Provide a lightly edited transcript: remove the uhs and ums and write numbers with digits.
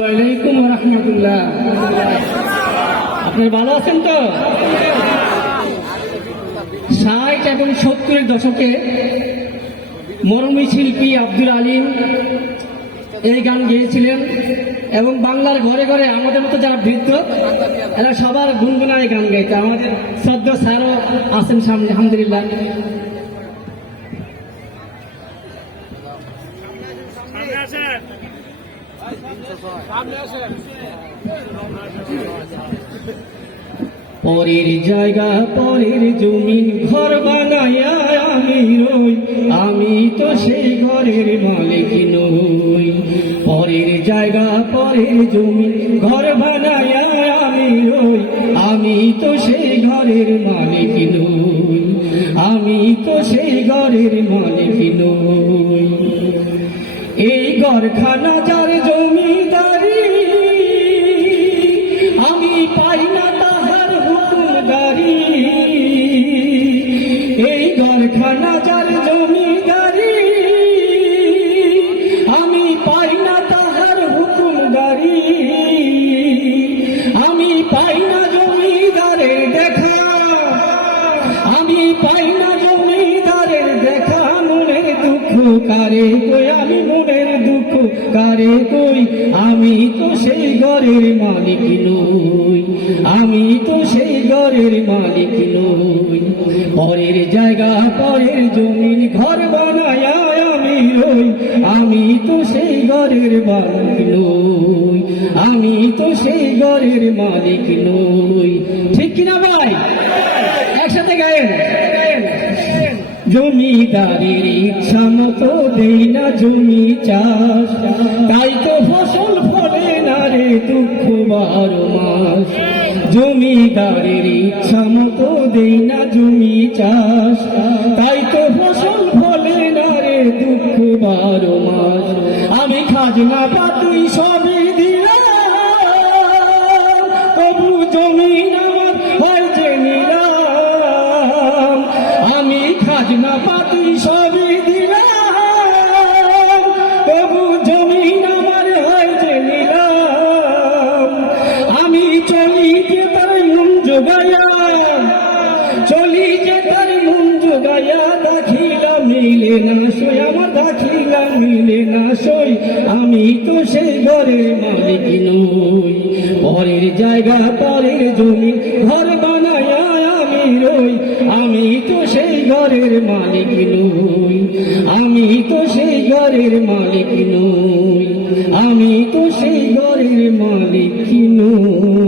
ওয়ালাইকুম রাহমাতুল্লাহ। আপনারা ভালো আছেন তো? 60 এবং 70-এর দশকে মরমী শিল্পী আব্দুল আলিম এই গান গেয়েছিলেন এবং বাংলার ঘরে ঘরে আমাদের মতো যারা বৃদ্ধ এরা সবার গুনগুনায় গান গাইতে। আমাদের সদ্য স্যারও আছেন সামনে, আলহামদুলিল্লাহ। পরের জায়গা পরের জমি ঘর বানাইয়া আমি রই, আমি তো সেই ঘরের মালিক নই। পরের জায়গা পরের জমি ঘর বানাইয়া আমি রই, আমি তো সেই ঘরের মালিক নই। আমি তো সেই ঘরের মালিক নই। এই ঘরখানা যার জমিদারি, আমি পাই না তাহার হুকুমদারি। এই ঘরখানা যার জমিদারি, আমি পাই না তাহার হুকুমদারি। আমি পাই না জমিদারের দেখা, আমি পাই না জমিদারের দেখা। মনের দুঃখ কারে কই, আমি মনের দুঃখ কারে কই। আমি তো সেই ঘরের মালিক নই, আমি তো সেই ঘরের মালিক নই। পরের জায়গা পরের জমিন ঘর বানায়া আমি রই, আমি তো সেই ঘরের মালিক নই। আমি তো সেই ঘরের মালিক নই। ঠিক কিনা ভাই? একসাথে গায়েন। জমিদারের ইচ্ছা মতো দেই না জমি চাষ, তাই তো ফসল ফলে না রে দুঃখ 12 মাস। জমিদারের ইচ্ছা মতো দেই না জমি চাষ, তাই তো ফসল ফলে না রে দুঃখ 12 মাস। আমি খাজনা পাতি সবই দিলাম, তবু জমিন আমার হয় যে নিলাম। আমি খাজনা পাতি সবই দিলাম, তবু জমিন আমার হয় যে নিলাম। আমি চলি যে তার মন জোগায়া, চলি যে তার মন জোগায়া। দাখিলা মিলে না সই, আমার দাখিলা মিলে না সই। আমি তো সেই ঘরের মালিক নই। পরের জায়গা পরের জমি ঘর বানায়া আমি রই, আমি তো সেই ঘরের মালিক নই। আমি তো সেই ঘরের মালিক নই। আমি তো সেই ঘরের মালিক নই।